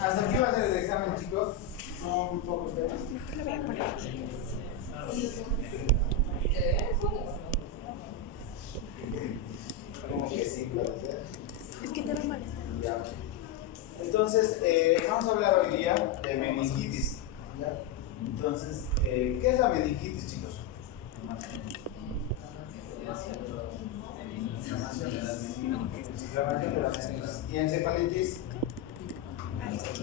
¿Hasta aquí va a ser el examen, chicos? Son pocos temas. Lo voy a poner aquí. Como que sí, parece. Es que te va mal. Ya. Entonces, vamos a hablar hoy día de meningitis. ¿Ya? Entonces, ¿qué es la meningitis, chicos? Inflamación de las meninges. Inflamación de las meninges. ¿Y encefalitis? Así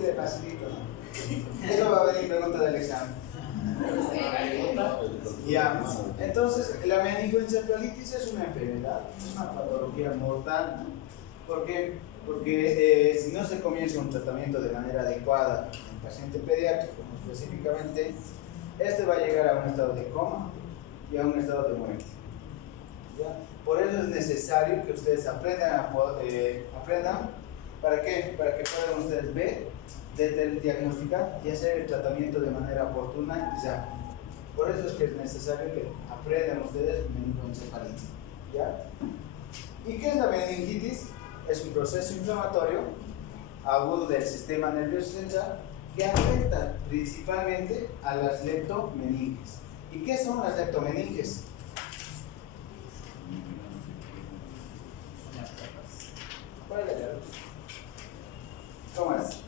de facilito, ¿no? Eso va a venir pregunta del examen. Ya. Entonces, la meningoencefalitis es una enfermedad, es una patología mortal, ¿no? ¿Por qué? Porque si no se comienza un tratamiento de manera adecuada en el paciente pediátrico, específicamente, este va a llegar a un estado de coma y a un estado de muerte. ¿Ya? Por eso es necesario que ustedes aprendan, ¿para qué? Para que puedan ustedes ver, diagnosticar y hacer el tratamiento de manera oportuna y ya. Por eso es que es necesario que aprendan ustedes meningoencefalitis. ¿Ya? ¿Y qué es la meningitis? Es un proceso inflamatorio agudo del sistema nervioso central que afecta principalmente a las leptomeninges. ¿Y qué son las leptomeninges? ¿Cuál es la luz? ¿Cómo es?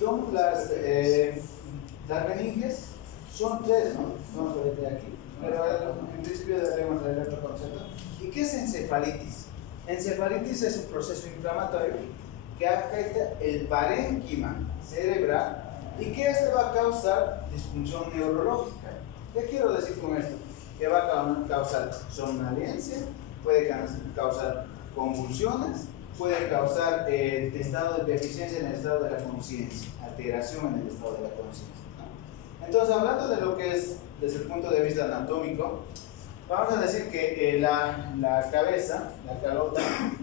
Son las meninges, son tres, ¿no? Vamos a ver de aquí. Pero en principio debemos leer otro concepto. ¿Y qué es encefalitis? Encefalitis es un proceso inflamatorio que afecta el parénquima cerebral y que este va a causar disfunción neurológica. ¿Qué quiero decir con esto? Que va a causar somnolencia, puede causar convulsiones, puede causar estado de deficiencia en el estado de la conciencia, alteración en el estado de la conciencia, ¿no? Entonces, hablando de lo que es desde el punto de vista anatómico, vamos a decir que la cabeza, la calota,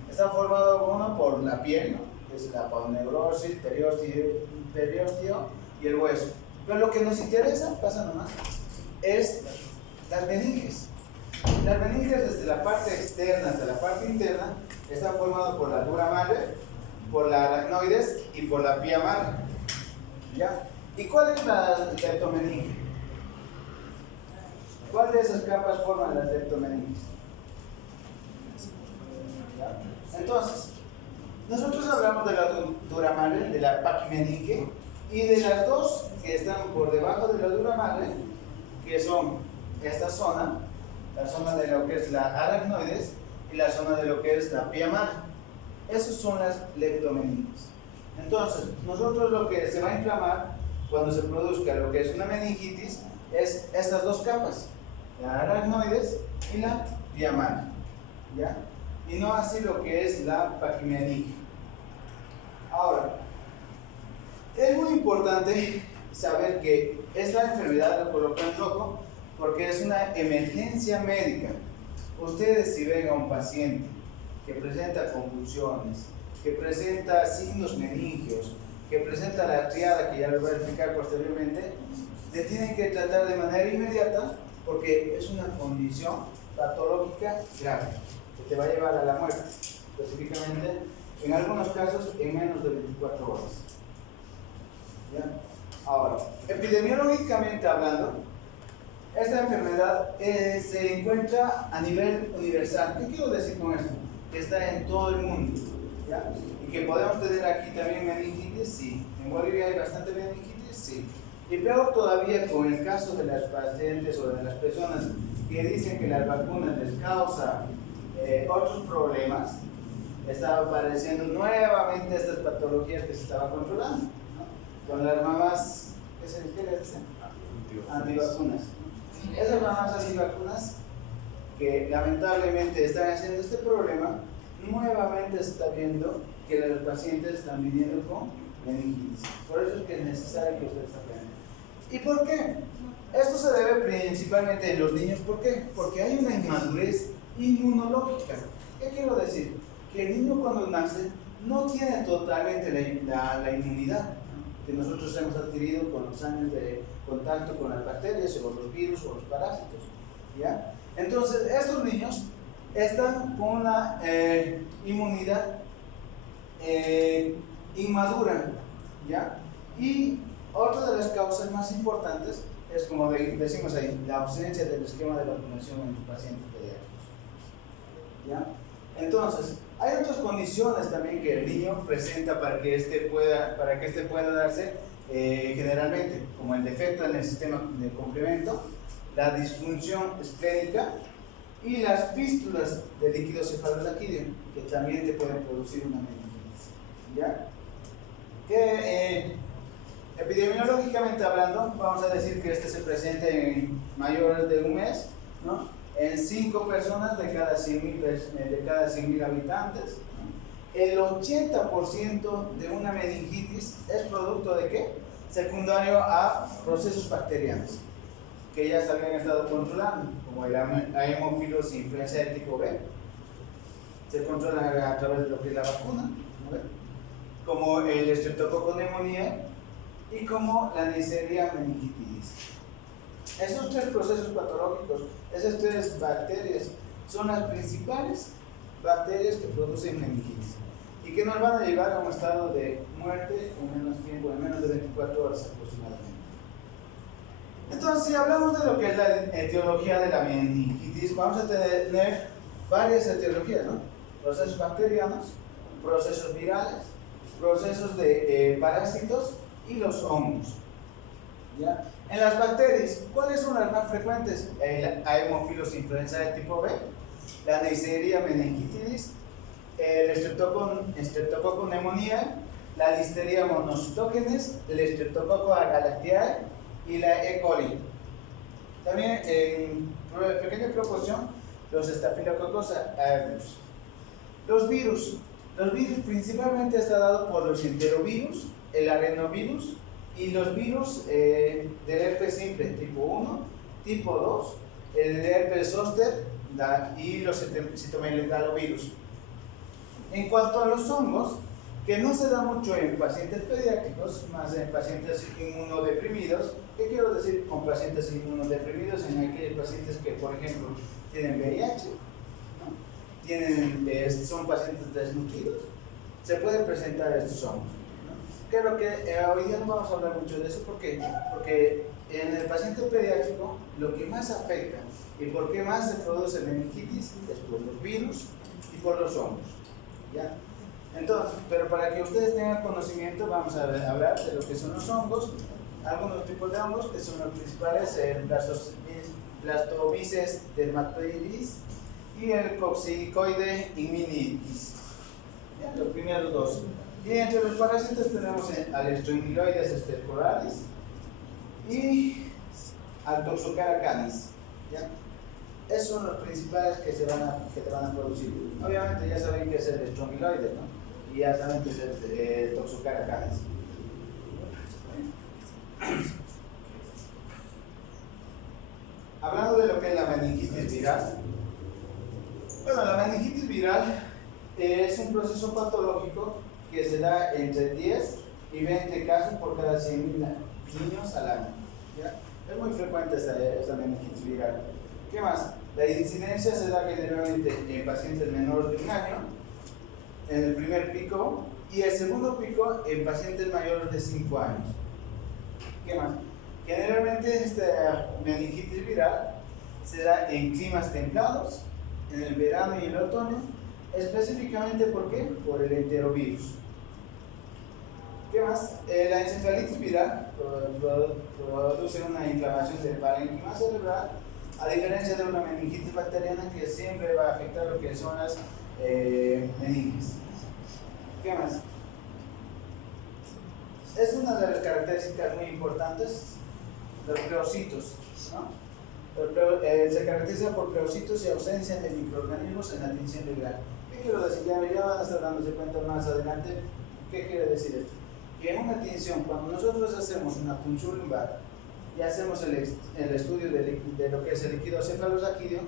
está formada uno por la piel, ¿no? Que es la aponeurosis, periósteo y el hueso. Pero lo que nos interesa, pasa nomás, es las meninges. Las meninges desde la parte externa hasta la parte interna están formadas por la dura madre, por la aracnoides y por la pia madre. ¿Ya? ¿Y cuál es la leptomeninge? ¿Cuál de esas capas forman las leptomeninges? ¿Ya? Entonces, nosotros hablamos de la dura madre, de la paquimeninge, y de las dos que están por debajo de la dura madre, que son esta zona, la zona de lo que es la aracnoides y la zona de lo que es la pia madre. Esas son las leptomeninges. Entonces, nosotros lo que se va a inflamar cuando se produzca lo que es una meningitis es estas dos capas, la aracnoides y la pia madre, ¿ya? Y no así lo que es la paquimeninge. Ahora, es muy importante saber que esta enfermedad la coloco en rojo porque es una emergencia médica. Ustedes, si ven a un paciente que presenta convulsiones, que presenta signos meningios, que presenta la triada que ya les voy a explicar posteriormente, le tienen que tratar de manera inmediata porque es una condición patológica grave que te va a llevar a la muerte, específicamente en algunos casos en menos de 24 horas. ¿Ya? Ahora, epidemiológicamente hablando, esta enfermedad se encuentra a nivel universal. ¿Qué quiero decir con esto? Que está en todo el mundo, ¿ya? Y que podemos tener aquí también meningitis, sí. En Bolivia hay bastante meningitis, sí. Y peor todavía con el caso de las pacientes o de las personas que dicen que las vacunas les causan otros problemas, está apareciendo nuevamente estas patologías que se estaban controlando, ¿no? Con las mamás, ¿qué les dicen? Antivacunas. Esas mamás antivacunas que lamentablemente están haciendo este problema, nuevamente se está viendo que los pacientes están viniendo con meningitis. Por eso es que es necesario que ustedes aprendan. ¿Y por qué? Esto se debe principalmente en los niños. ¿Por qué? Porque hay una inmadurez inmunológica. ¿Qué quiero decir? Que el niño cuando nace no tiene totalmente la inmunidad, ¿no?, que nosotros hemos adquirido con los años de contacto con las bacterias o los virus o los parásitos, ¿ya? Entonces, estos niños están con una inmunidad inmadura, ¿ya? Y otra de las causas más importantes es, como decimos ahí, la ausencia del esquema de vacunación en los pacientes pediátricos, ¿ya? Entonces, hay otras condiciones también que el niño presenta para que este pueda darse generalmente, como el defecto en el sistema de complemento, la disfunción esplénica y las fístulas del líquido cefalorraquídeo, que también te pueden producir una meningitis, ¿ya? Que epidemiológicamente hablando, vamos a decir que este se presenta en mayores de un mes, ¿no? En 5 personas de cada 100.000 habitantes, ¿no? El 80% de una meningitis es producto de ¿qué? Secundario a procesos bacterianos que ya se habían estado controlando, como el Haemophilus influenzae de tipo B, se controla a través de lo que es la vacuna, ¿no? Como el Streptococcus pneumoniae y como la Neisseria meningitidis. Esos 3 procesos patológicos, esas 3 bacterias, son las principales bacterias que producen meningitis y que nos van a llevar a un estado de muerte en menos tiempo, en menos de 24 horas aproximadamente. Entonces, si hablamos de lo que es la etiología de la meningitis, vamos a tener varias etiologías, ¿no? Procesos bacterianos, procesos virales, procesos de parásitos y los hongos, ¿ya? En las bacterias, ¿cuáles son las más frecuentes? El Haemophilus influenzae de tipo B, la Neisseria meningitidis, el Streptococcus pneumoniae, la Listeria monocytogenes, el Streptococcus agalactiae y la E. coli. También en pequeña proporción los Staphylococcus aureus. Los virus principalmente está dado por los enterovirus, el arenovirus y los virus del herpes simple tipo 1, tipo 2, el herpes zóster y los citomegalovirus. En cuanto a los hongos, que no se da mucho en pacientes pediátricos, más en pacientes inmunodeprimidos. ¿Qué quiero decir con pacientes inmunodeprimidos? En aquellos pacientes que, por ejemplo, tienen VIH, ¿no? Son pacientes desnutridos, se pueden presentar estos hongos, ¿no? Creo que hoy día no vamos a hablar mucho de eso porque en el paciente pediátrico lo que más afecta y por qué más se produce meningitis es por los virus y por los hongos, ¿ya? Entonces, pero para que ustedes tengan conocimiento, vamos a hablar de lo que son los hongos, algunos tipos de hongos que son los principales, el Blastobicest dermatoides y el Coccicoide iminitis, ¿ya? Los primeros 2. Y entre los parásitos tenemos al Strongyloides stercoralis y al Toxocara canis, ¿ya? Esos son los principales que te van a producir. Obviamente ya saben que es el Strongyloides, ¿no? Y ya saben que es el Toxocara canis. Hablando de lo que es la meningitis viral. Bueno, la meningitis viral es un proceso patológico que se da entre 10 y 20 casos por cada 100.000 niños al año, ¿ya? Es muy frecuente esta meningitis viral. ¿Qué más? La incidencia se da generalmente en pacientes menores de un año, en el primer pico, y el segundo pico en pacientes mayores de 5 años. ¿Qué más? Generalmente esta meningitis viral se da en climas templados, en el verano y el otoño, específicamente ¿por qué? Por el enterovirus. ¿Qué más? La encefalitis viral produce una inflamación del parénquima cerebral, a diferencia de una meningitis bacteriana que siempre va a afectar lo que son las meninges. ¿Qué más? Es una de las características muy importantes, los pleocitos, ¿no? Se caracteriza por pleocitos y ausencia de microorganismos en la tinción legal. ¿Qué quiero decir? Ya van a estar dándose cuenta más adelante. ¿Qué quiere decir esto? Que en una tinción, cuando nosotros hacemos una punción lumbar y hacemos el estudio de lo que es el líquido cefalorraquídeo,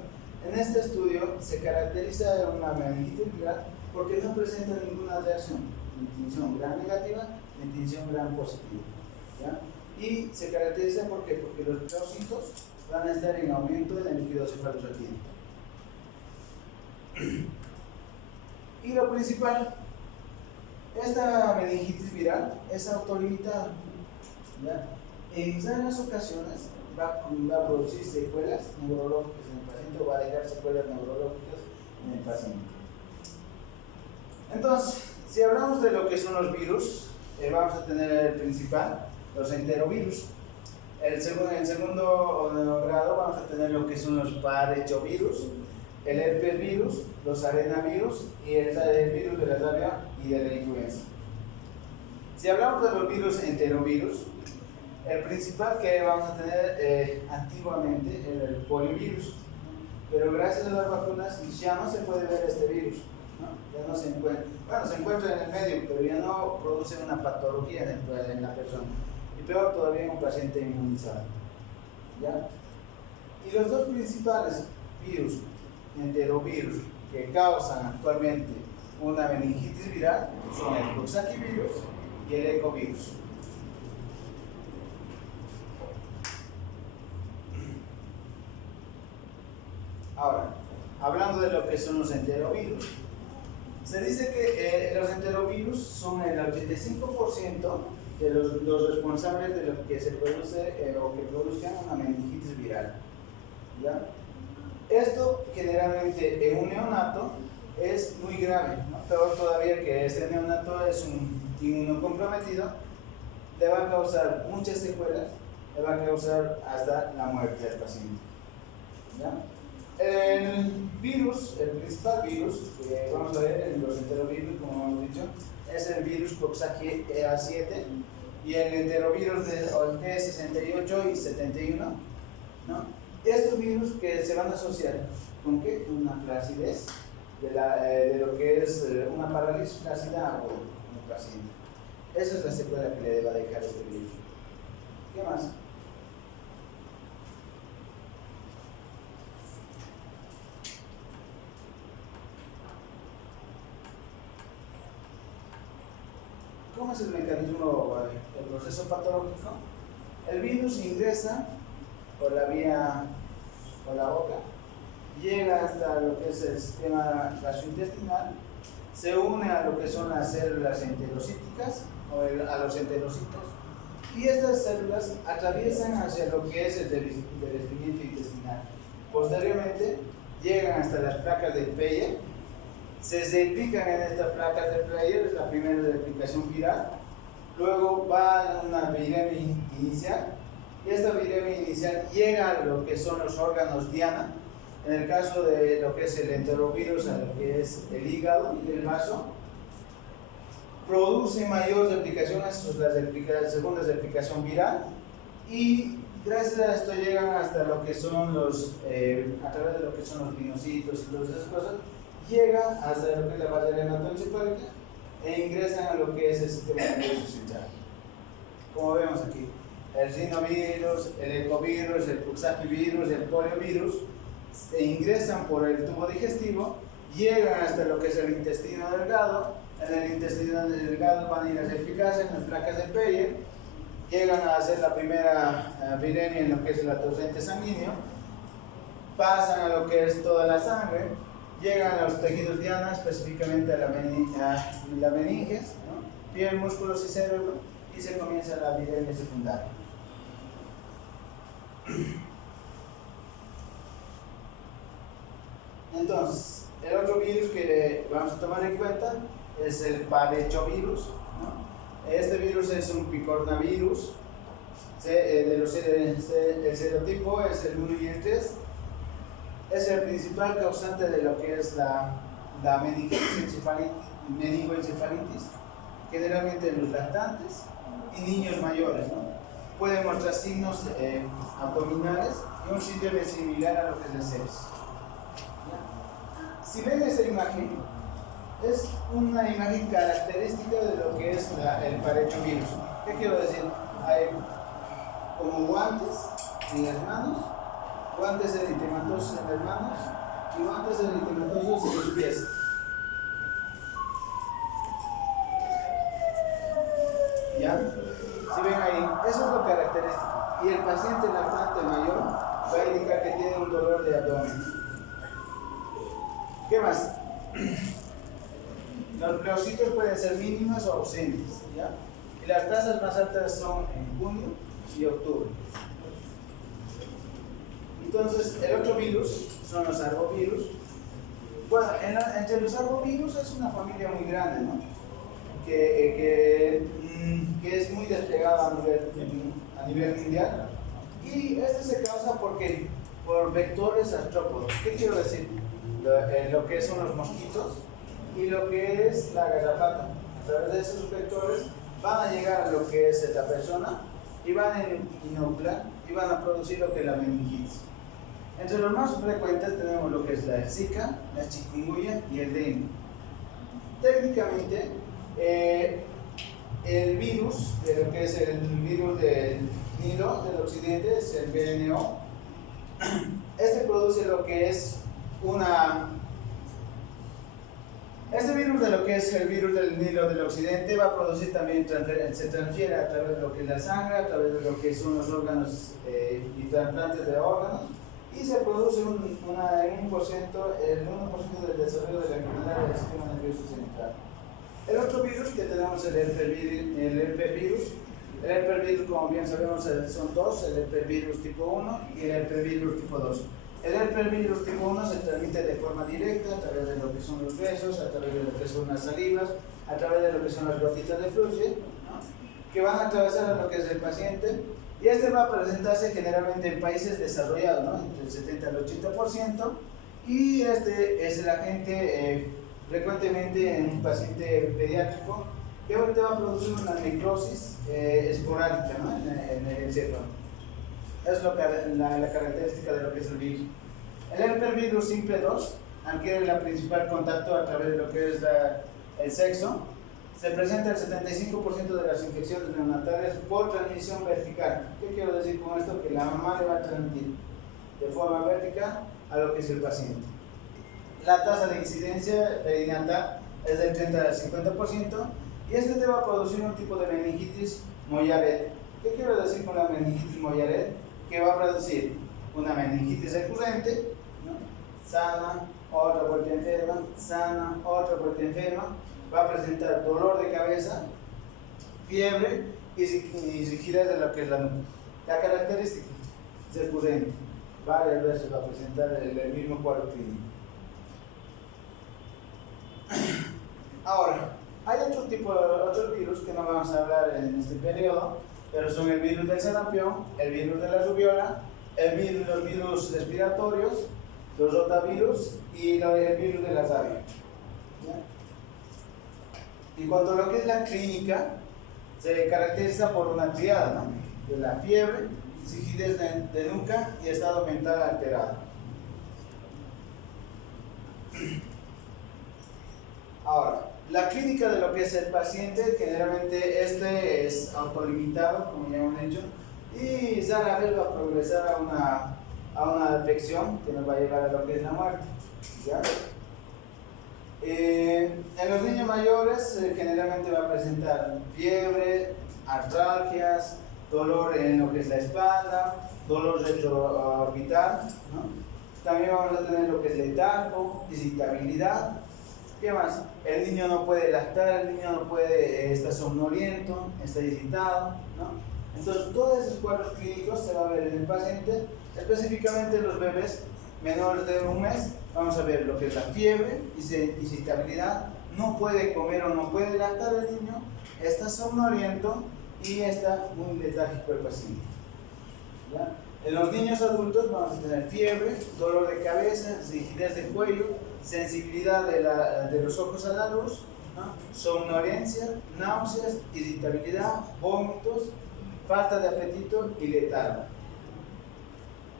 en este estudio se caracteriza una meningitis viral porque no presenta ninguna reacción, ni tinción gram negativa, ni tinción gram positiva, ¿ya? Y se caracteriza ¿por qué? Porque los pleocitos van a estar en aumento en el líquido cefalorraquídeo. Y lo principal, esta meningitis viral es autolimitada, ¿ya? En raras ocasiones va a producir secuelas neurológicas en el paciente o va a dejar secuelas neurológicas en el paciente. Entonces, si hablamos de lo que son los virus, vamos a tener el principal, los enterovirus. En segundo grado vamos a tener lo que son los parhechovirus, el herpesvirus, los arenavirus y el virus de la rabia y de la influenza. Si hablamos de los virus enterovirus, el principal que vamos a tener antiguamente era el poliovirus, pero gracias a las vacunas ya no se puede ver este virus, ¿no? Ya no se encuentra, bueno, se encuentra en el medio, pero ya no produce una patología en la persona, y peor todavía en un paciente inmunizado, ¿ya? Y los dos principales virus, enterovirus, que causan actualmente una meningitis viral son el Coxsackie-virus y el ecovirus. Ahora, hablando de lo que son los enterovirus, se dice que los enterovirus son el 85% de los responsables de lo que se produce o que produzcan una meningitis viral, ¿ya? Esto generalmente en un neonato es muy grave, ¿no? Peor todavía que este neonato es un inmunocomprometido, le va a causar muchas secuelas, le va a causar hasta la muerte del paciente, ¿ya? El virus, el principal virus que vamos a ver en los enterovirus, como hemos dicho, es el virus Coxsackie-EA7 y el enterovirus de T68 y 71, ¿no? Estos virus que se van a asociar con ¿qué? Una flacidez de lo que es una parálisis flácida o un paciente. Esa es la secuela que le va a dejar este virus. ¿Qué más? ¿Cómo es el mecanismo, el proceso patológico? El virus ingresa por la vía, por la boca, llega hasta lo que es el sistema gastrointestinal, se une a lo que son las células enterocíticas o a los enterocitos, y estas células atraviesan hacia lo que es el revestimiento intestinal. Posteriormente llegan hasta las placas de Peyer, se replican en estas placas de Peyer, es la primera replicación viral, luego va a una viremia inicial, y esta viremia inicial llega a lo que son los órganos diana, en el caso de lo que es el enterovirus, a lo que es el hígado y el vaso, produce mayor replicación, eso es la segunda replicación viral, y gracias a esto llegan hasta lo que son a través de lo que son los linocitos y todas esas cosas, llegan hasta lo que es la barrera hematoencefálica e ingresan a lo que es el sistema nervioso central. Como vemos aquí, el rinovirus, el ecovirus, el Coxsackie-virus, el poliovirus ingresan por el tubo digestivo, llegan hasta lo que es el intestino delgado. En el intestino delgado van a ir a replicarse en las placas de Peyer, llegan a hacer la primera viremia en lo que es el torrente sanguíneo, pasan a lo que es toda la sangre, llegan a los tejidos diana, específicamente a la meninges, ¿no? Piel, músculos y cerebro, y se comienza la viremia secundaria. Entonces, el otro virus que vamos a tomar en cuenta es el parhechovirus, ¿no? Este virus es un picornavirus, el serotipo es el 1 y el 3, es el principal causante de lo que es la meningoencefalitis, generalmente en los lactantes y niños mayores, ¿no? Puede mostrar signos abdominales y un síndrome similar a lo que es el sepsis. Si ven esta imagen, es una imagen característica de lo que es el parhechovirus. ¿Qué quiero decir? Hay como guantes en las manos, guantes eritematosos en las manos y guantes eritematosos en los pies. ¿Ya? Si ven ahí, eso es lo característico. Y el paciente lactante mayor va a indicar que tiene un dolor de abdomen. ¿Qué más? Los leucitos pueden ser mínimos o ausentes, ¿ya? Y las tasas más altas son en junio y octubre. Entonces, el otro virus son los arbovirus. Bueno, entre los arbovirus es una familia muy grande, ¿no? Que es muy desplegada a nivel mundial. Y este se causa por vectores artrópodos. ¿Qué quiero decir? Lo que son los mosquitos y lo que es la garrapata. A través de esos vectores van a llegar a lo que es la persona y van a inocular y van a producir lo que es la meningitis. Entre los más frecuentes tenemos lo que es la Zika, la chikungunya y el dengue. Técnicamente, el virus, de lo que es el virus del Nilo del Occidente, es el VNO. Este produce lo que es Este virus de lo que es el virus del Nilo del Occidente va a producir también, se transfiere a través de lo que es la sangre, a través de lo que son los órganos y trasplantes de órganos, y se produce el 1% del desarrollo de la enfermedad del sistema nervioso central. El otro virus que tenemos es el herpesvirus. El herpesvirus, como bien sabemos, son dos, el herpesvirus tipo 1 y el herpesvirus tipo 2. El herpesvirus tipo 1 se transmite de forma directa a través de lo que son los besos, a través de lo que son las salivas, a través de lo que son las gotitas de fluye, ¿no? Que van a atravesar a lo que es el paciente, y este va a presentarse generalmente en países desarrollados, ¿no? Entre el 70 al 80%, y este es el agente frecuentemente en un paciente pediátrico que ahorita va a producir una necrosis esporádica, ¿no? en el encéfalo. Es la característica de lo que es el virus. El herpesvirus simple 2 adquiere el principal contacto a través de lo que es el sexo. Se presenta el 75% de las infecciones neonatales por transmisión vertical. ¿Qué quiero decir con esto? Que la mamá le va a transmitir de forma vertical a lo que es el paciente. La tasa de incidencia perinatal es del 30 al 50%, y este te va a producir un tipo de meningitis Moyaret. ¿Qué quiero decir con la meningitis Moyaret? Que va a producir una meningitis recurrente, ¿no? Sana, otra vuelta enferma, sana, otra vuelta enferma. Va a presentar dolor de cabeza, fiebre y rigidez de lo que es la nuca. La característica es recurrente. Varias veces va a presentar el mismo cuadro clínico. Ahora, hay otros virus que no vamos a hablar en este periodo, pero son el virus del sarampión, el virus de la rubiola, los virus respiratorios, los rotavirus y el virus de la rabia. Y cuanto a lo que es la clínica, se caracteriza por una triada, ¿no? De la fiebre, rigidez de nuca y estado mental alterado. Ahora, la clínica de lo que es el paciente, generalmente este es autolimitado, como ya hemos dicho, y rara vez va a progresar a una afección que nos va a llevar a lo que es la muerte, ¿ya? En los niños mayores generalmente va a presentar fiebre, artralgias, dolor en lo que es la espalda, dolor retroorbital, ¿no? También vamos a tener lo que es letargo, irritabilidad. ¿Qué más? El niño no puede lactar, el niño no puede, está somnoliento, está irritado, ¿no? Entonces, todos esos cuadros clínicos se va a ver en el paciente, específicamente en los bebés menores de un mes. Vamos a ver lo que es la fiebre, irritabilidad, no puede comer o no puede lactar el niño, está somnoliento y está muy letárgico el paciente, ¿ya? En los niños adultos vamos a tener fiebre, dolor de cabeza, rigidez de cuello, sensibilidad de los ojos a la luz, ¿no? Somnolencia, náuseas, irritabilidad, vómitos, falta de apetito y letargo.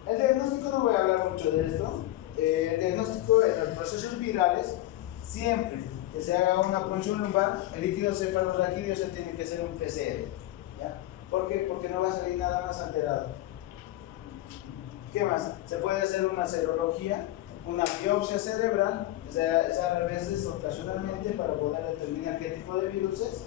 El diagnóstico no voy a hablar mucho de esto. El diagnóstico en los procesos virales, siempre que se haga una punción lumbar, el líquido cefalorraquídeo se tiene que hacer un PCR, ¿ya? ¿Por qué? Porque no va a salir nada más alterado. ¿Qué más? Se puede hacer una serología, una biopsia cerebral, o sea, a veces ocasionalmente para poder determinar qué tipo de virus es.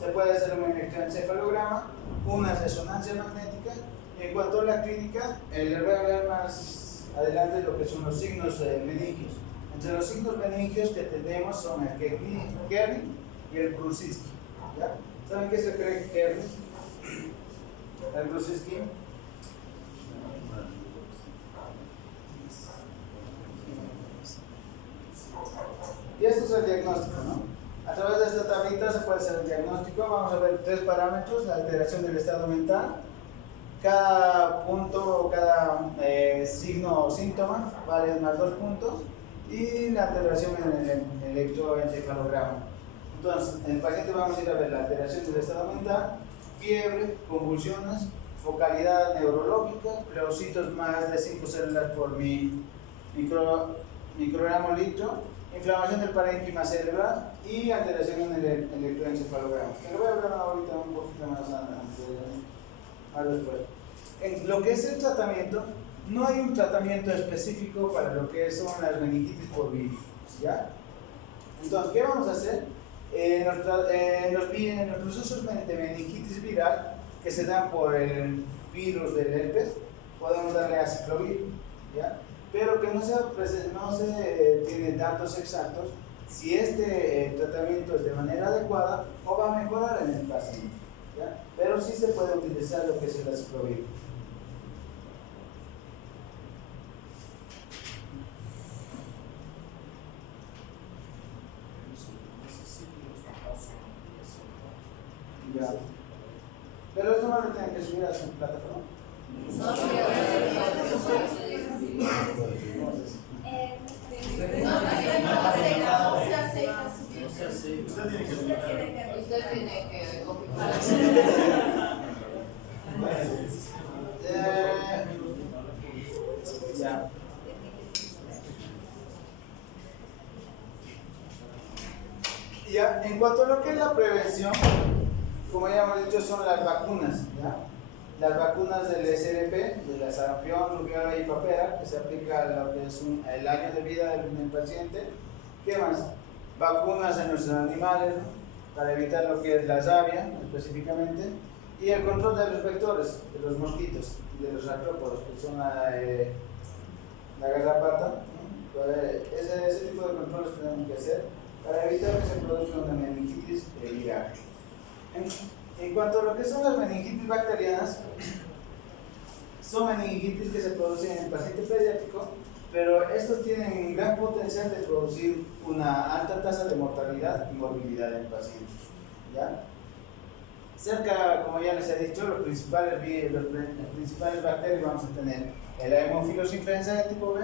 Se puede hacer un electroencefalograma, una resonancia magnética. En cuanto a la clínica, les voy a hablar más adelante lo que son los signos meningios. Entre los signos meningios que tenemos son el Kernig y el Brusicki. ¿Ya? ¿Saben qué es el Kernig? El Brusicki. Y esto es el diagnóstico, ¿no? A través de esta tablita se puede hacer el diagnóstico. Vamos a ver 3 parámetros: la alteración del estado mental, cada punto o cada signo o síntoma vale más 2 puntos, y la alteración en el electroencefalograma. Entonces, en el paciente vamos a ir a ver la alteración del estado mental, fiebre, convulsiones, focalidad neurológica, leucocitos más de 5 células por microgramo litro, inflamación del parénquima cerebral y alteración en el electroencefalograma. Que lo voy a hablar ahorita un poquito más después. En lo que es el tratamiento, no hay un tratamiento específico para lo que son las meningitis por virus, ¿ya? Entonces, ¿qué vamos a hacer? En los procesos de meningitis viral que se dan por el virus del herpes, podemos darle aciclovir, ¿ya? Pero que no se tiene datos exactos si este tratamiento es de manera adecuada o va a mejorar en el paciente, ¿ya? Pero sí se puede utilizar lo que es el aciclovir. Ya. Pero esto no lo tienen que subir a su plataforma. Usted tiene que confirmar. Ya. Ya, en cuanto a lo que es la prevención, como ya hemos dicho, son las vacunas, ¿ya? Las vacunas del SRP, de la sarampión, rubiola y papera, que se aplica a lo que es el año de vida del paciente. ¿Qué más? Vacunas en nuestros animales, ¿no? Para evitar lo que es la rabia, específicamente, y el control de los vectores, de los mosquitos y de los artrópodos, que son la garrapata, ¿no? Ese tipo de controles tenemos que hacer para evitar que se produzca una meningitis viral. En cuanto a lo que son las meningitis bacterianas, son meningitis que se producen en el paciente pediátrico, pero estos tienen gran potencial de producir una alta tasa de mortalidad y morbilidad en el paciente, ¿ya? Cerca, como ya les he dicho, los principales bacterias vamos a tener el Haemophilus influenzae tipo B,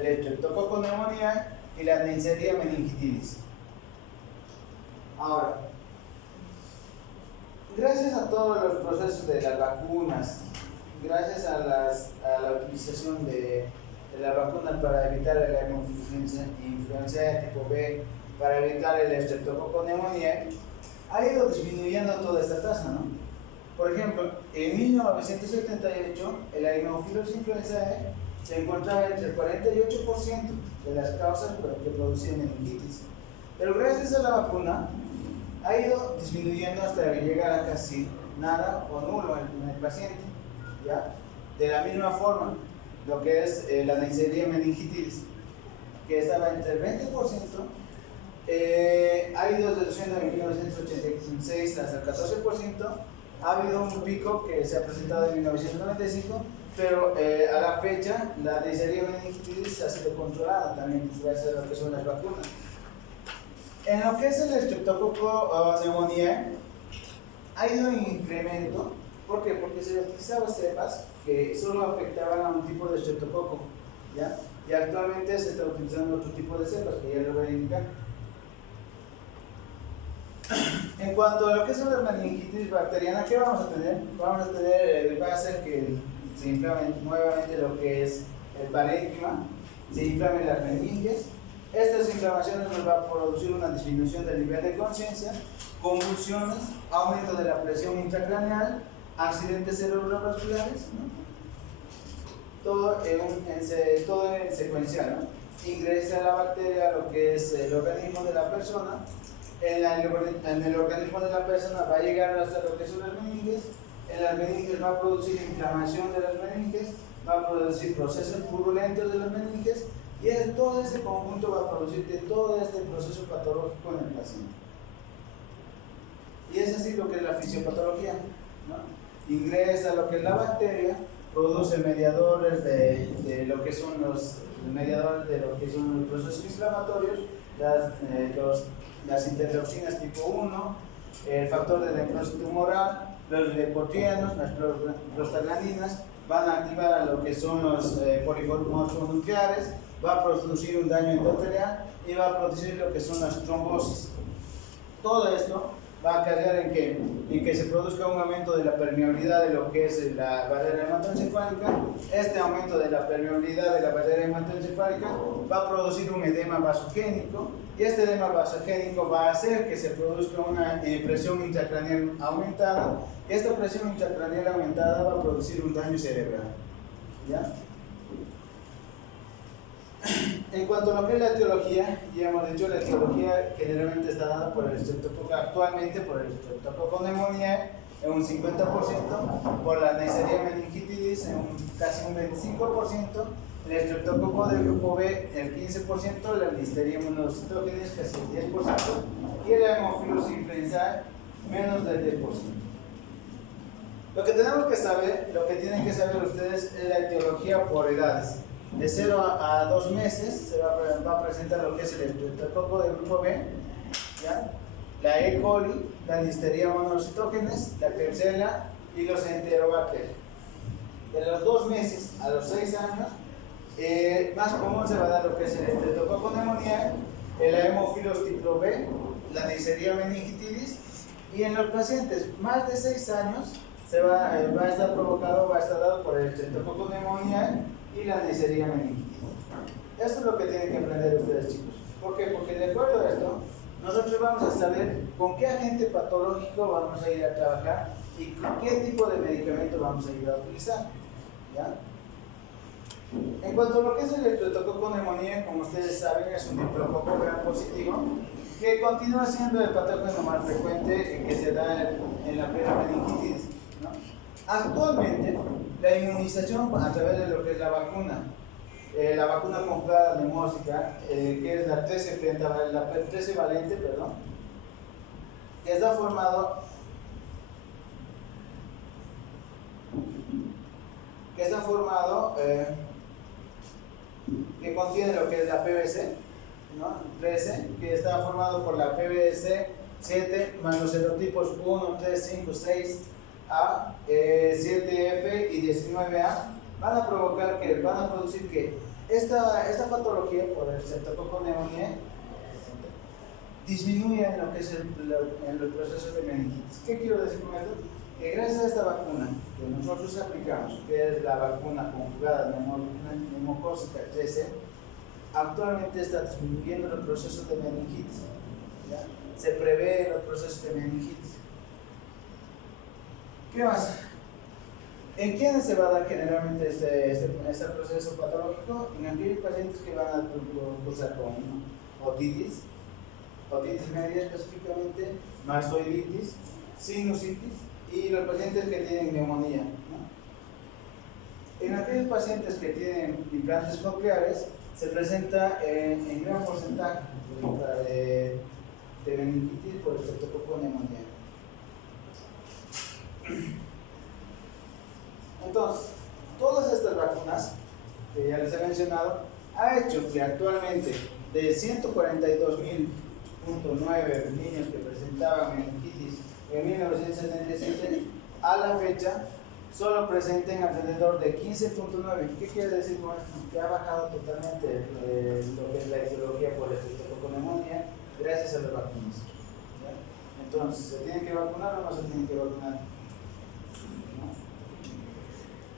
el Streptococcus pneumoniae y la Neisseria meningitidis. Ahora, gracias a todos los procesos de las vacunas, gracias a la utilización de las vacunas para evitar el Haemophilus influenzae tipo B, para evitar el Streptococcus pneumoniae, ha ido disminuyendo toda esta tasa, ¿no? Por ejemplo, en 1978, el Haemophilus influenzae se encontraba entre el 48% de las causas que producían meningitis, pero gracias a la vacuna ha ido disminuyendo hasta llegar a casi nada o nulo en el paciente, ¿ya? De la misma forma, lo que es la Neisseria meningitidis, que estaba entre el 20%, ha ido reduciendo en 1986 hasta el 14%. Ha habido un pico que se ha presentado en 1995, pero a la fecha la Neisseria meningitidis ha sido controlada también gracias a lo que son las vacunas. En lo que es el Streptococcus pneumoniae, ha ido en incremento. ¿Por qué? Porque se utilizaban cepas que solo afectaban a un tipo de estreptococo, ¿ya? Y actualmente se está utilizando otro tipo de cepas que ya lo voy a indicar. En cuanto a lo que es la meningitis bacteriana, ¿qué vamos a tener? Vamos a tener, va a hacer que se inflame nuevamente lo que es el parénquima, se inflamen las meninges. Estas inflamaciones nos van a producir una disminución del nivel de conciencia, convulsiones, aumento de la presión intracraneal, accidentes cerebrovasculares, ¿no? Todo en secuencial, ¿no? Ingresa la bacteria a lo que es el organismo de la persona. En el organismo de la persona va a llegar hasta lo que son las meninges. En las meninges va a producir inflamación de las meninges, va a producir procesos purulentos de las meninges, Y todo ese conjunto va a producirte todo este proceso patológico en el paciente. Y es así lo que es la fisiopatología, ¿no? Ingresa lo que es la bacteria, produce mediadores de lo que son los mediadores de lo que son los procesos inflamatorios, las interleucinas tipo 1, el factor de necrosis tumoral, los lipotrianos, las prostaglandinas, van a activar a lo que son los polimorfonucleares, va a producir un daño endotelial y va a producir lo que son las trombosis. Todo esto va a cargar en que se produzca un aumento de la permeabilidad de lo que es la barrera hematoencefálica. Este aumento de la permeabilidad de la barrera hematoencefálica va a producir un edema vasogénico, y este edema vasogénico va a hacer que se produzca una presión intracraneal aumentada, y esta presión intracraneal aumentada va a producir un daño cerebral. ¿Ya? En cuanto a lo que es la etiología, ya hemos dicho, la etiología generalmente está dada por el Streptococcus, actualmente por el Streptococcus pneumoniae en un 50%, por la Neisseria meningitidis en casi un 25%, el Streptococcus del grupo B el 15%, la Listeria monocytogenes casi el 10% y el Haemophilus influenzae menos del 10%. Lo que tenemos que saber, lo que tienen que saber ustedes es la etiología por edades. De 0 a 2 meses se va a presentar lo que es el Streptococcus del grupo B, ¿ya? La E. coli, la Listeria monocytogenes, la Klebsiella y los Enterobacter. De los 2 meses a los 6 años, más común se va a dar lo que es el Streptococcus pneumoniae, el Haemophilus tipo B, la Neisseria meningitidis, y en los pacientes más de 6 años va a estar provocado, va a estar dado por el Streptococcus pneumoniae y la Neisseria meningitidis. Esto es lo que tienen que aprender ustedes, chicos. ¿Por qué? Porque de acuerdo a esto, nosotros vamos a saber con qué agente patológico vamos a ir a trabajar y con qué tipo de medicamento vamos a ir a utilizar. ¿Ya? En cuanto a lo que es el Streptococcus pneumoniae, como ustedes saben, es un diplococo gram positivo que continúa siendo el patógeno más frecuente que se da en la plena meningitis, ¿no? Actualmente, la inmunización a través de lo que es la vacuna conjugada neumóxica, que es la 13 valente, que está formado que contiene lo que es la PBC, ¿no? 13, que está formado por la PBC 7 más los serotipos 1, 3, 5, 6A, 7F y 19A van a producir que esta patología por el Streptococcus pneumoniae disminuya en lo que es en los procesos de meningitis. ¿Qué quiero decir con esto? Que gracias a esta vacuna que nosotros aplicamos, que es la vacuna conjugada neumocócica 13, actualmente está disminuyendo los procesos de meningitis. ¿Ya? Se prevé los procesos de meningitis. ¿Qué más? ¿En quiénes se va a dar generalmente este proceso patológico? En aquellos pacientes que van a cursar con otitis media específicamente, mastoiditis, sinusitis y los pacientes que tienen neumonía, ¿no? En aquellos pacientes que tienen implantes cocleares se presenta en gran porcentaje de meningitis por el Streptococcus pneumoniae. Entonces, todas estas vacunas que ya les he mencionado ha hecho que actualmente de 142.000.9 niños que presentaban meningitis en 1977 a la fecha solo presenten alrededor de 15.9. ¿Qué quiere decir con esto? Que ha bajado totalmente lo que es la etiología por el Streptococcus pneumoniae gracias a las vacunas. ¿Ya? Entonces, ¿se tienen que vacunar o no se tienen que vacunar?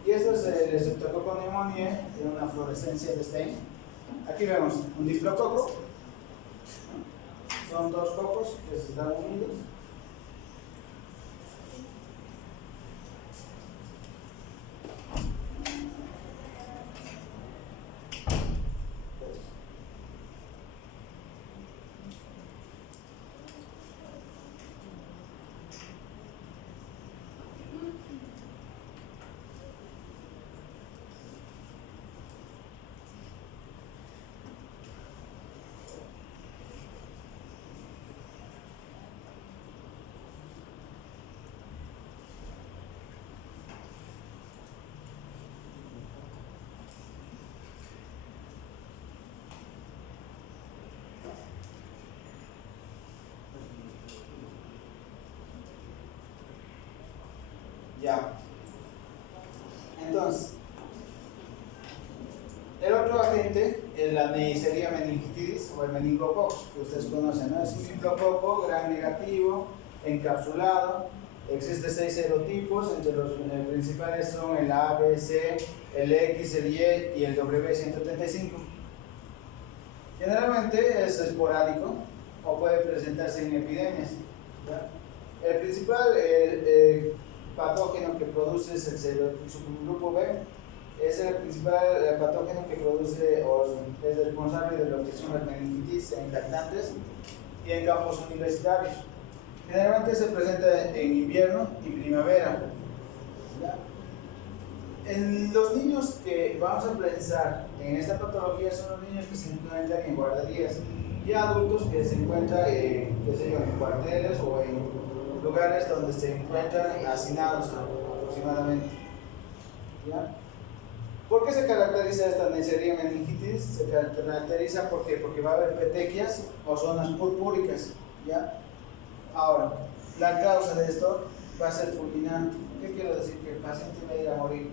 Y esto es el Streptococcus pneumoniae en una fluorescencia de Stein. Aquí vemos un diplococo, son 2 cocos que están unidos. Ya. Entonces, el otro agente es la Neisseria meningitidis o el meningococo, que ustedes conocen, ¿no? Es un diplococo gram negativo, encapsulado. Existen 6 serotipos, entre los principales son el A, B, C, el X, el Y y el W135. Generalmente es esporádico o puede presentarse en epidemias, ¿ya? El principal patógeno que produce es el subgrupo B. Es el principal patógeno que produce o es responsable de lo que son las meningitis en lactantes y en campos universitarios. Generalmente se presenta en invierno y primavera, ¿ya? En los niños que vamos a pensar en esta patología son los niños que se encuentran en guarderías y adultos que se encuentran qué sé yo, en cuarteles o en lugares donde se encuentran hacinados aproximadamente, ¿ya? ¿Por qué se caracteriza esta Neisseria meningitis? Se caracteriza porque va a haber petequias o zonas purpúricas, ¿ya? Ahora, la causa de esto va a ser fulminante. ¿Qué quiero decir? Que el paciente va a ir a morir,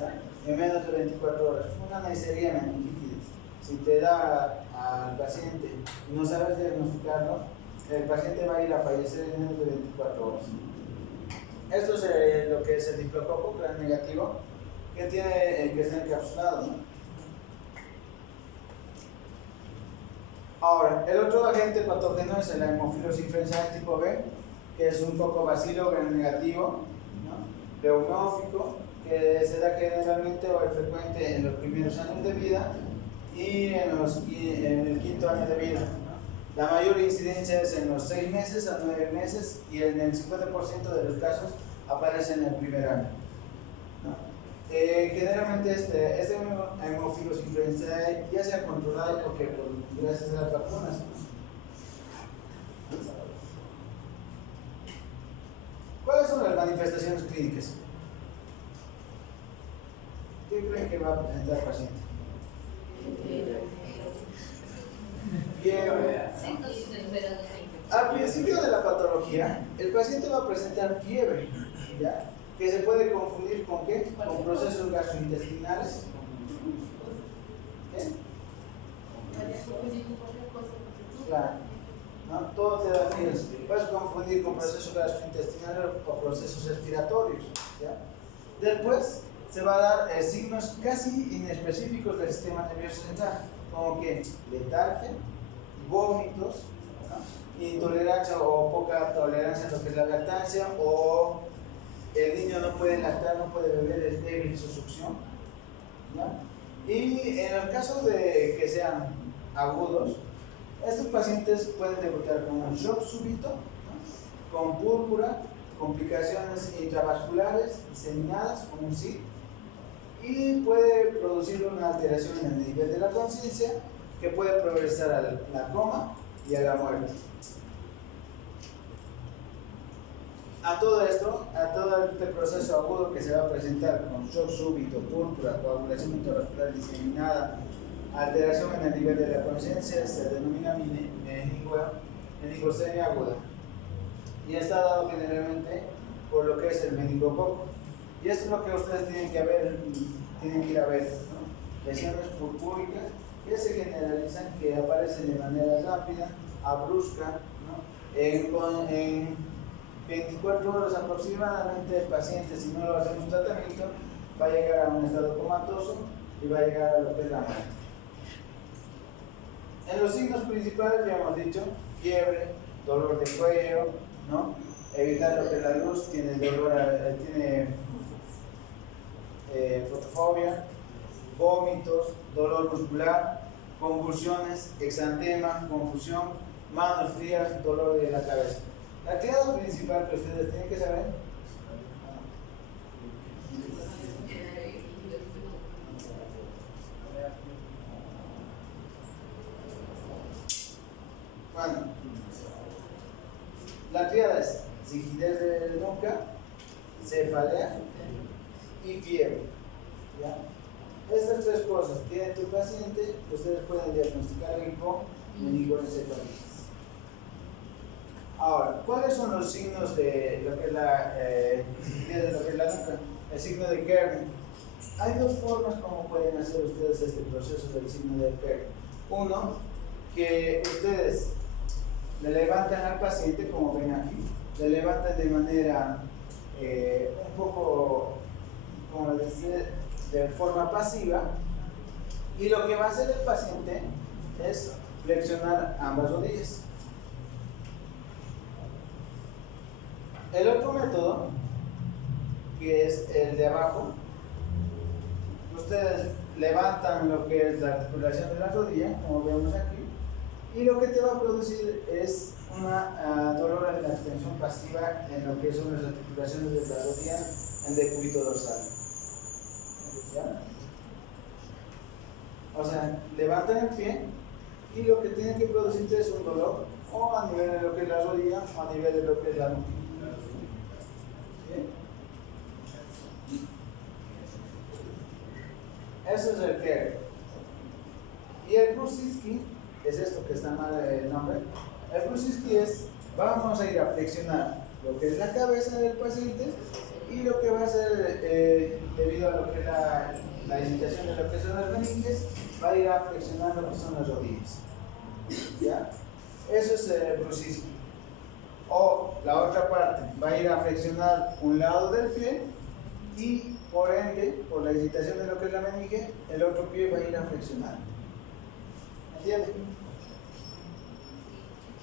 ¿ya? En menos de 24 horas. Una Neisseria meningitis, si te da al paciente y no sabes diagnosticarlo, el paciente va a ir a fallecer en menos de 24 horas. Esto es lo que es el diplococo gram negativo, que está encapsulado, ¿no? Ahora, el otro agente patógeno es el Haemophilus influenzae tipo B, que es un cocobacilo gram negativo, ¿no? Pleonófico, que se da generalmente o es frecuente en los primeros años de vida y en el quinto año de vida, ¿no? La mayor incidencia es en los 6 meses a 9 meses y en el 50% de los casos aparece en el primer año, ¿no? Generalmente este Haemophilus influenzae ya se ha controlado porque gracias a las vacunas. ¿Cuáles son las manifestaciones clínicas? ¿Qué creen que va a presentar el paciente? Fiebre. Al principio de la patología, el paciente va a presentar fiebre, ¿ya? Que se puede confundir con ¿qué? Con procesos gastrointestinales. ¿Qué? Claro, ¿no? Todo te da fiebre. Puedes confundir con procesos gastrointestinales o procesos respiratorios, ¿ya? Después se va a dar signos casi inespecíficos del sistema nervioso central, como que letargia, vómitos, ¿no? Intolerancia o poca tolerancia a lo que es la lactancia, o el niño no puede lactar, no puede beber, es débil su succión, ¿ya? Y en los casos de que sean agudos, estos pacientes pueden debutar con un shock súbito, ¿no? Con púrpura, complicaciones intravasculares diseminadas, como un SID, y puede producir una alteración en el nivel de la conciencia que puede progresar a la coma y a la muerte. A todo esto, a todo este proceso agudo que se va a presentar con shock súbito, púrpura, coagulación intravascular diseminada, alteración en el nivel de la conciencia, se denomina meningocemia aguda. Y está dado generalmente por lo que es el meningococo. Y esto es lo que ustedes tienen que ir a ver, ¿no? Lesiones purpúricas que se generalizan, que aparecen de manera rápida, brusca, ¿no? En 24 horas aproximadamente el paciente, si no lo hacemos tratamiento, va a llegar a un estado comatoso y va a llegar a lo que es la muerte. En los signos principales ya hemos dicho: fiebre, dolor de cuello, ¿no? Evitar lo que es la luz, tiene fotofobia, vómitos, dolor muscular, convulsiones, exantema, confusión, manos frías, dolor de la cabeza. La actividad principal que ustedes tienen que saber bueno, la tríada es rigidez de nuca, cefalea y fiebre, ¿ya? Estas 3 cosas tiene tu paciente, ustedes pueden diagnosticarlo con meningoencefalitis. Ahora, ¿cuáles son los signos de lo que es la nuca? El signo de Kern. Hay dos formas como pueden hacer ustedes este proceso del signo de Kern. Uno, que ustedes le levantan al paciente, como ven aquí, le levantan de manera un poco, como decir, de forma pasiva, y lo que va a hacer el paciente es flexionar ambas rodillas. El otro método, que es el de abajo, ustedes levantan lo que es la articulación de la rodilla, como vemos aquí, y lo que te va a producir es una dolor en la extensión pasiva en lo que son las articulaciones de la rodilla en decúbito dorsal. ¿Ya? O sea, levantan el pie y lo que tiene que producirte es un dolor o a nivel de lo que es la rodilla o a nivel de lo que es la nuca. ¿Bien? Eso es el Kern. Y el Brusicki es esto que está mal el nombre. El Brusicki es, vamos a ir a flexionar lo que es la cabeza del paciente y lo que va a hacer debido a lo que es la irritación de lo que son las meninges, va a ir a flexionar lo que son las rodillas. ¿Ya? Eso es el Brusicki. O la otra parte, va a ir a flexionar un lado del pie y por ende, por la irritación de lo que es la meninge, el otro pie va a ir a flexionar. ¿Entienden?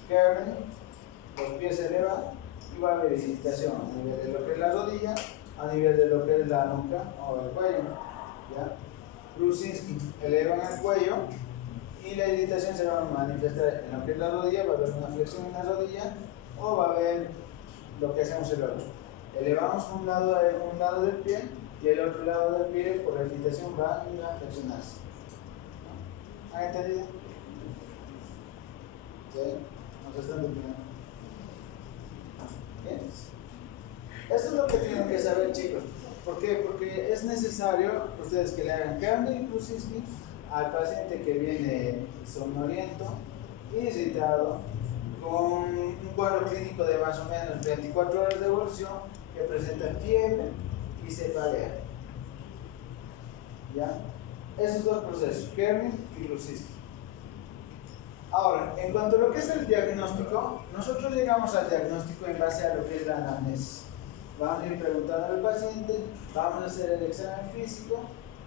Kern, los pies se elevan y va a haber irritación a nivel de lo que es la rodilla, a nivel de lo que es la nuca o el cuello. ¿Ya? Brusicki, elevan el cuello y la irritación se va a manifestar en lo que es la rodilla, va a haber una flexión en la rodilla o va a haber lo que hacemos el otro. Elevamos un lado del pie y el otro lado del pie por la irritación va a ir a flexionarse. ¿Han entendido? ¿Sí? ¿Nos están entendiendo? ¿Bien? Esto es lo que tienen que saber, chicos. ¿Por qué? Porque es necesario ustedes que le hagan Kern y Brusicki al paciente que viene somnoliento, irritado, con un cuadro clínico de más o menos 24 horas de evolución, que presenta fiebre y cefalea. ¿Ya? Esos dos procesos, Kern y Brusicki. Ahora, en cuanto a lo que es el diagnóstico, nosotros llegamos al diagnóstico en base a lo que es la anamnesis. Vamos a ir preguntando al paciente, vamos a hacer el examen físico,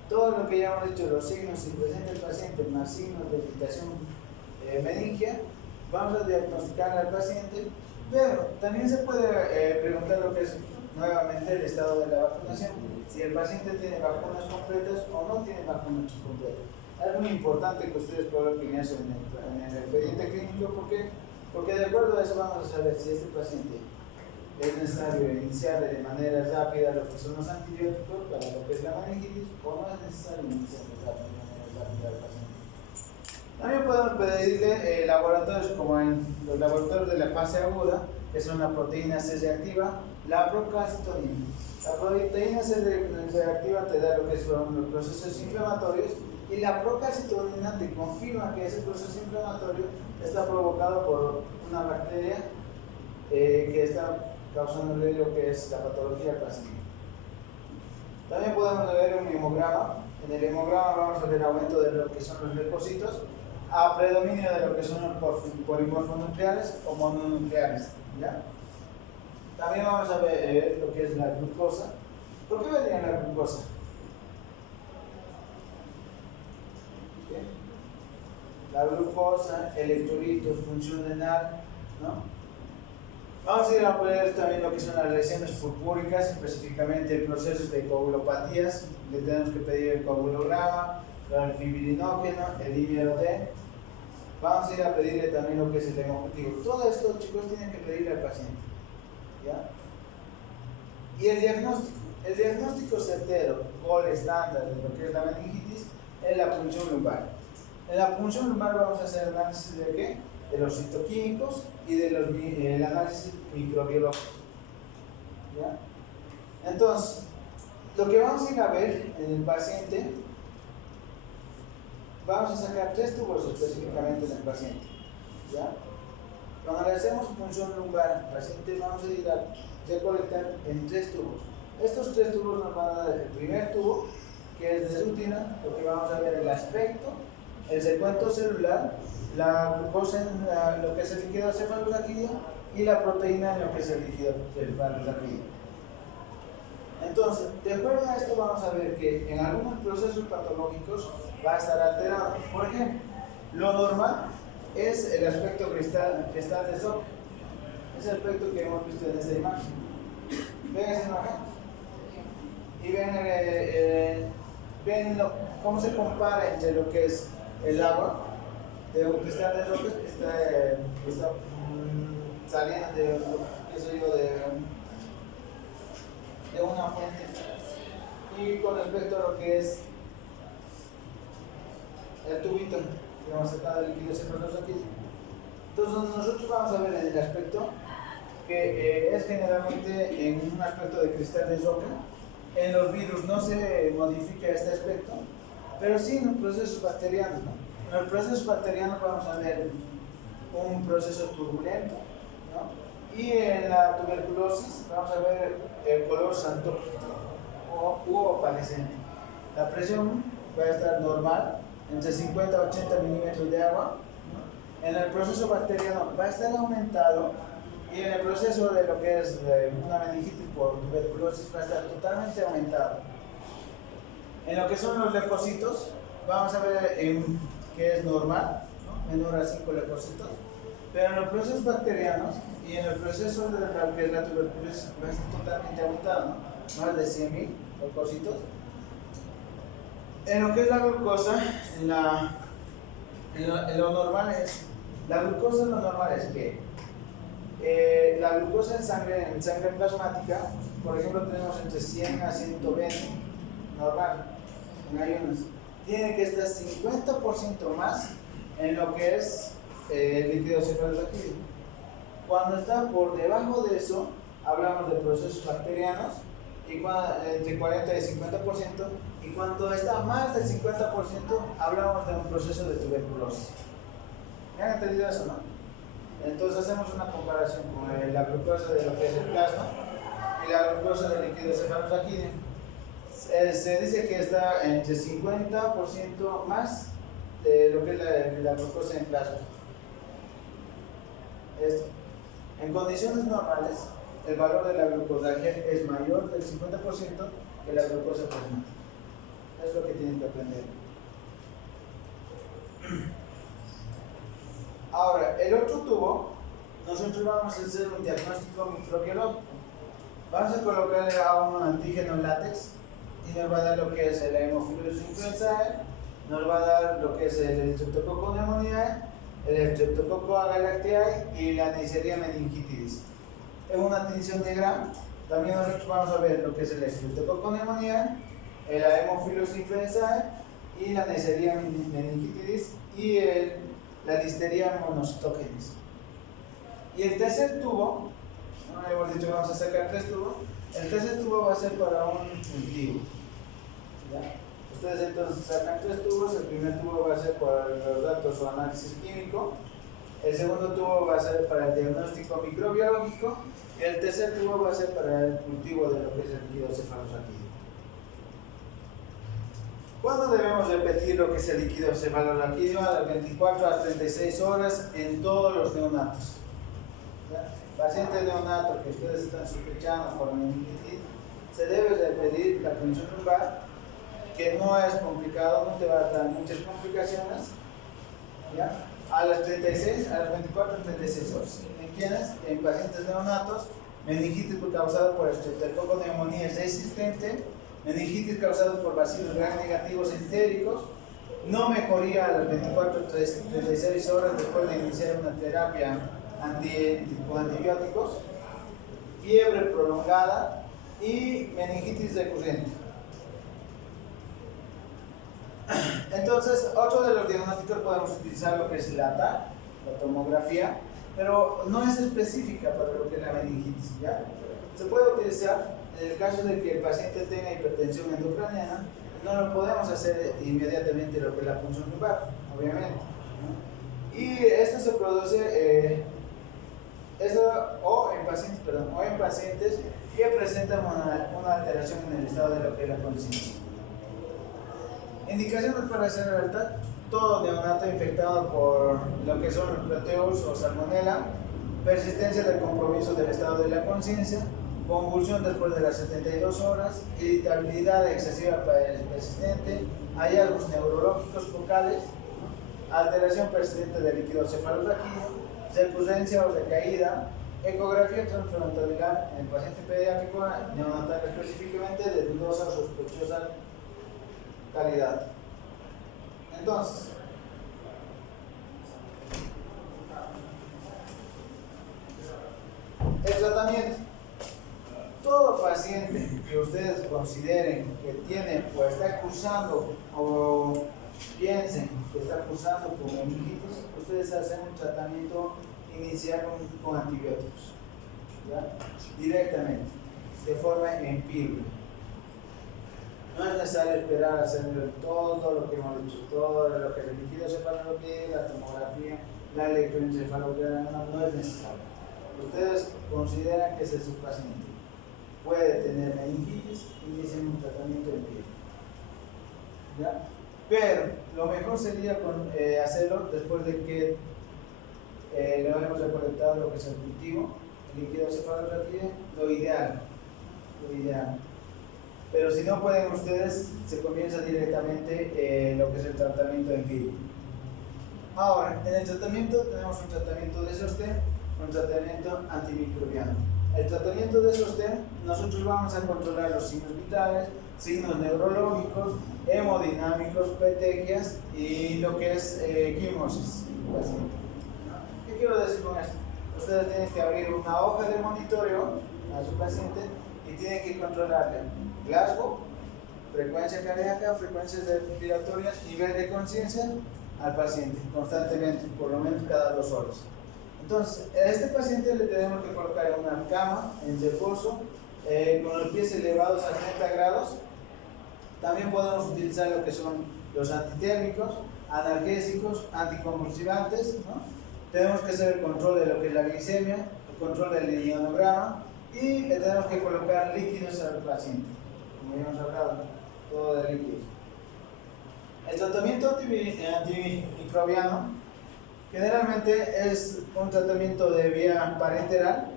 todo lo que ya hemos dicho, los signos, si presenta el paciente más signos de irritación meningia, vamos a diagnosticar al paciente, pero también se puede preguntar lo que es nuevamente el estado de la vacunación, si el paciente tiene vacunas completas o no tiene vacunas completas. Es muy importante que ustedes coloquen eso en el expediente clínico, porque de acuerdo a eso vamos a saber si este paciente es necesario iniciar de manera rápida lo que son los antibióticos para lo que es la meningitis o no es necesario iniciar de manera rápida al paciente. También podemos pedirle laboratorios como en los laboratorios de la fase aguda, que son la proteína C reactiva, la procalcitonina. La proteína C reactiva te da lo que son los procesos inflamatorios y la procalcitonina te confirma que ese proceso inflamatorio está provocado por una bacteria que está causándole lo que es la patología al paciente. También podemos ver un hemograma. En el hemograma vamos a ver aumento de lo que son los leucocitos a predominio de lo que son los polimorfonucleares o mononucleares. ¿Ya? También vamos a ver lo que es la glucosa. ¿Por qué verían la glucosa? ¿Bien? La glucosa, electrolitos, función renal, ¿no? Vamos a ir a ver también lo que son las lesiones purpúricas, específicamente el proceso de coagulopatías. Le tenemos que pedir el coagulograma, el fibrinógeno, el IBOD. Vamos a ir a pedirle también lo que es el hemocutivo. Todo esto, chicos, tienen que pedirle al paciente. ¿Ya? Y el diagnóstico certero, gol estándar de lo que es la meningitis, es la punción lumbar. En la punción lumbar vamos a hacer análisis de qué? De los citoquímicos y del análisis microbiológico. ¿Ya? Entonces, lo que vamos a ir a ver en el paciente, vamos a sacar 3 tubos específicamente en el paciente. ¿Ya? Cuando le hacemos punción lumbar al paciente, vamos a ir a recolectar en 3 tubos. Estos 3 tubos nos van a dar el primer tubo, que es de rutina, porque vamos a ver el aspecto, el recuento celular, la glucosa en lo que es el líquido cefalorraquídeo y la proteína en lo que es el líquido cefalorraquídeo. Entonces, de acuerdo a esto, vamos a ver que en algunos procesos patológicos va a estar alterado. Por ejemplo, lo normal es el aspecto cristal de Zoc, ese aspecto que hemos visto en esta imagen. ¿Ven esa imagen? Y ven cómo se compara entre lo que es el agua de un cristal de roca que está saliendo de una fuente, y con respecto a lo que es el tubito que vamos a sacar del líquido cefalorraquídeo. Entonces nosotros vamos a ver en el aspecto que es generalmente en un aspecto de cristal de roca. En los virus no se modifica este aspecto, pero sí en los procesos bacterianos, ¿no? En los procesos bacterianos vamos a ver un proceso turbulento, ¿no? Y en la tuberculosis vamos a ver el color santócrito u opalescente. La presión va a estar normal, entre 50 a 80 milímetros de agua, ¿no? En el proceso bacteriano va a estar aumentado, y en el proceso de lo que es una meningitis por tuberculosis va a estar totalmente aumentado. En lo que son los leucocitos, vamos a ver que es normal, ¿no? Menor a 5 leucocitos, pero en los procesos bacterianos y en el proceso de lo que es la tuberculosis va a estar totalmente aumentado, ¿no? Más de 100.000 leucocitos. En lo que es la glucosa, en lo normal es, la glucosa en lo normal es que la glucosa en sangre plasmática, por ejemplo, tenemos entre 100 a 120, normal, en ayunas. Tiene que estar 50% más en lo que es el líquido cefalorraquídeo. Cuando está por debajo de eso, hablamos de procesos bacterianos, y entre 40 y 50%, y cuando está más del 50%, hablamos de un proceso de tuberculosis. ¿Me han entendido eso, no? Entonces hacemos una comparación con la glucosa de lo que es el plasma y la glucosa del líquido cefalorraquídeo. Se dice que está entre 50% más de lo que es la glucosa en plasma. Esto. En condiciones normales, el valor de la glucosa es mayor del 50% que la glucosa plasmática. Es lo que tienen que aprender. Ahora, el otro tubo, nosotros vamos a hacer un diagnóstico microbiológico. Vamos a colocarle a un antígeno látex y nos va a dar lo que es el Haemophilus influenzae, nos va a dar lo que es el Streptococcus pneumoniae, el Streptococcus agalactiae y la Neisseria meningitidis. En una tinción de Gram, también nosotros vamos a ver lo que es el Streptococcus pneumoniae, el Haemophilus influenzae y la Neisseria meningitidis y la Listeria monocytogenes. Y el tercer tubo, ¿no? Hemos dicho que vamos a sacar 3 tubos. El tercer tubo va a ser para un cultivo. ¿Ya? Ustedes entonces sacan 3 tubos. El primer tubo va a ser para los datos o análisis químico. El segundo tubo va a ser para el diagnóstico microbiológico. Y el tercer tubo va a ser para el cultivo de lo que es el líquido cefalorraquídeo. ¿Cuándo debemos repetir lo que es el líquido cefalorraquídeo? A las 24 a 36 horas en todos los neonatos. ¿Ya? Pacientes neonatos que ustedes están sospechando por meningitis, se debe repetir la punción lumbar, que no es complicado, no te va a dar muchas complicaciones. ¿Ya? A las 24 a 36 horas. ¿En quiénes? En pacientes neonatos, meningitis causada por Streptococcus pneumoniae resistente, meningitis causada por bacilos gram negativos entéricos, no mejoría a las 24 a 36 horas después de iniciar una terapia con antibióticos, fiebre prolongada y meningitis recurrente. Entonces, otro de los diagnósticos podemos utilizar lo que es la TAC, la tomografía, pero no es específica para lo que es la meningitis, ¿ya? Se puede utilizar en el caso de que el paciente tenga hipertensión endocraniana. No lo podemos hacer inmediatamente lo que es la punción lumbar, obviamente, ¿no? Y esto se produce presentan una alteración en el estado de lo que es la conciencia. Indicaciones para hacer alerta: todo neonato infectado por lo que son los proteus o salmonela, persistencia del compromiso del estado de la conciencia, convulsión después de las 72 horas, irritabilidad excesiva persistente, hallazgos neurológicos focales, alteración persistente del líquido cefalorraquídeo, recurrencia o recaída, ecografía transfrontal en paciente pediátrico neonatal específicamente de dudosa o sospechosa calidad. Entonces, el tratamiento. Todo paciente que ustedes consideren que tiene o está cursando o piensen que está cursando con meningitis, ustedes hacen un tratamiento inicial con antibióticos, ¿ya? Directamente, de forma empírica. No es necesario esperar a hacer todo lo que hemos dicho, todo lo que el líquido cefalorraquídeo, la tomografía, la electroencefalograma, no es necesario. Ustedes consideran que ese es su paciente, puede tener meningitis, inicien un tratamiento empírico, ¿ya? Pero lo mejor sería hacerlo después de que le hemos recolectado lo que es el cultivo, el líquido cefalorraquídeo, lo ideal. Pero si no pueden ustedes, se comienza directamente lo que es el tratamiento empírico. Ahora, en el tratamiento tenemos un tratamiento de sostén, un tratamiento antimicrobiano. El tratamiento de sostén, nosotros vamos a controlar los signos vitales, signos neurológicos, hemodinámicos, petequias y lo que es quimosis. ¿Qué quiero decir con esto? Ustedes tienen que abrir una hoja de monitoreo a su paciente y tienen que controlarle Glasgow, frecuencia cardíaca, frecuencias respiratorias, nivel de conciencia al paciente constantemente, por lo menos cada 2 horas. Entonces, a este paciente le tenemos que colocar en una cama, en reposo, con los pies elevados a 30 grados. También podemos utilizar lo que son los antitérmicos, analgésicos, anticonvulsivantes, ¿no? Tenemos que hacer el control de lo que es la glicemia, el control del ionograma y le tenemos que colocar líquidos al paciente, como ya hemos hablado, todo de líquidos. El tratamiento antimicrobiano generalmente es un tratamiento de vía parenteral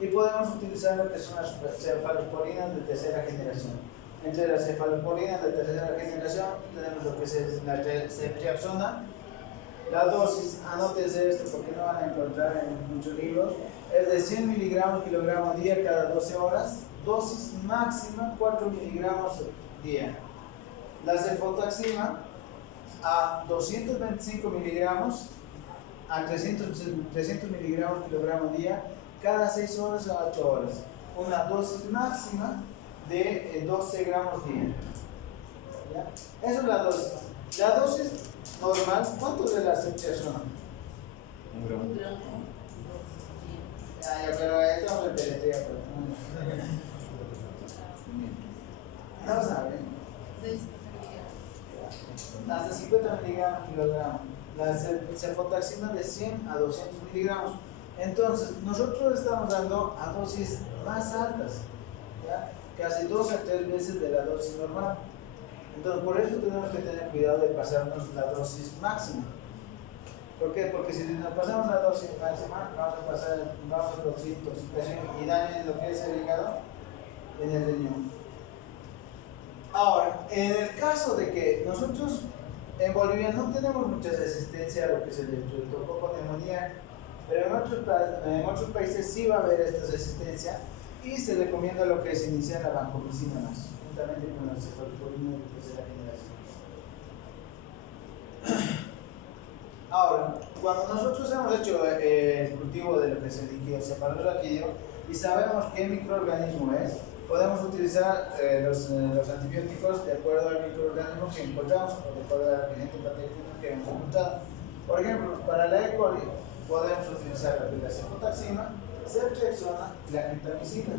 y podemos utilizar lo que son las cefalosporinas de tercera generación. Entre las cefalosporinas de tercera generación tenemos lo que es la ceftriaxona. La dosis, anótense esto porque no van a encontrar en muchos libros, es de 100 miligramos kilogramo día cada 12 horas, dosis máxima 4 miligramos día. La cefotaxima a 225 miligramos a 300 miligramos kilogramo día cada 6 horas a 8 horas. Una dosis máxima de 12 gramos día. ¿Ya? Esa es la dosis. La dosis normal, ¿cuánto de la ceftriaxona? 1 gramo. Ya, pero esto es peletea. No saben. Hasta 50 miligramos kilogramo. La cefotaxima de 100 a 200 miligramos. Entonces, nosotros estamos dando a dosis más altas, ¿ya? Casi 2 a 3 veces de la dosis normal. Entonces, por eso tenemos que tener cuidado de pasarnos la dosis máxima. ¿Por qué? Porque si nos pasamos la dosis máxima, vamos a producir intoxicación y daño en lo que es el hígado, en el riñón. Ahora, en el caso de que nosotros en Bolivia no tenemos mucha resistencia a lo que es el estreptococo neumonía, pero en otros países sí va a haber esta resistencia y se recomienda lo que es iniciar la vancomicina más, juntamente con la cefalosporina de tercera generación. Ahora, cuando nosotros hemos hecho el cultivo de lo que es el líquido cefalorraquídeo y sabemos qué microorganismo es, podemos utilizar los antibióticos de acuerdo al microorganismo que encontramos o de acuerdo al agente patógeno que hemos encontrado. Por ejemplo, para la E. coli podemos utilizar la cefotaxima, ceftriaxona y la gentamicina.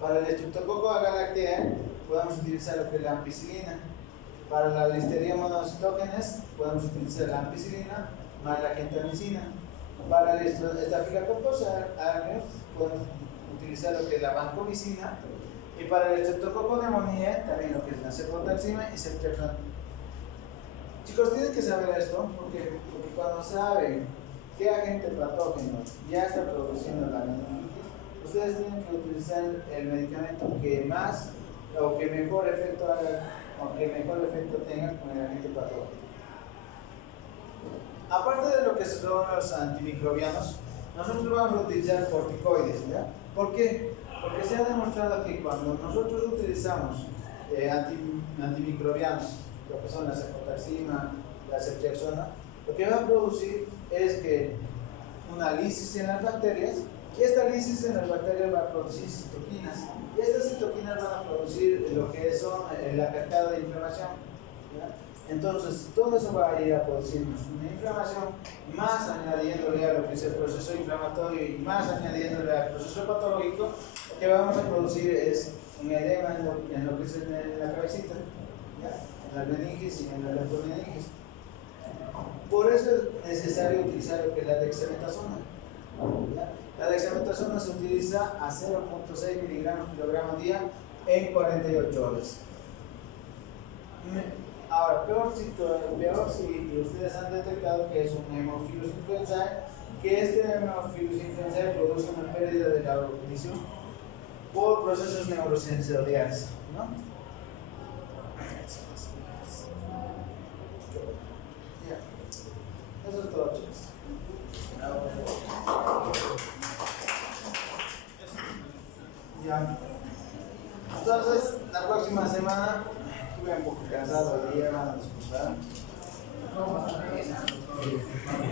Para el Streptococcus agalactiae podemos utilizar lo que es la ampicilina. Para la Listeria monocytogenes podemos utilizar la ampicilina más la gentamicina. Para el Staphylococcus aureus podemos utilizar lo que es la vancomicina, y para el estreptococo neumonía también lo que es la cefotaxima y ceftriaxona. Chicos, tienen que saber esto porque cuando saben qué agente patógeno ya está produciendo la meningitis, ustedes tienen que utilizar el medicamento que más o que mejor efecto haga o que mejor efecto tenga con el agente patógeno. Aparte de lo que son los antimicrobianos, nosotros vamos a utilizar corticoides, ¿ya? ¿Por qué? Porque se ha demostrado que cuando nosotros utilizamos antimicrobianos, lo que son la cefotaxima, la ceftriaxona, lo que va a producir es que una lisis en las bacterias, y esta lisis en las bacterias va a producir citoquinas, y estas citoquinas van a producir lo que son la cascada de inflamación, ¿ya? Entonces, todo eso va a ir a producirnos una inflamación, más añadiéndole a lo que es el proceso inflamatorio y más añadiéndole al proceso patológico, lo que vamos a producir es un edema en lo que es en la cabecita, ¿ya? En las meninges y en la electromeninges. Por eso es necesario utilizar lo que es la dexametasona, ¿ya? La dexametasona se utiliza a 0.6 miligramos kilogramo día en 48 horas. Ahora, peor si ustedes han detectado que es un Haemophilus influenzae, que este Haemophilus influenzae produce una pérdida de la audición por procesos neurosensoriales, ¿no? Ya. Eso es todo, chicos. Ya. Entonces, la próxima semana estuve un poco cansado hoy día, van a disculpar.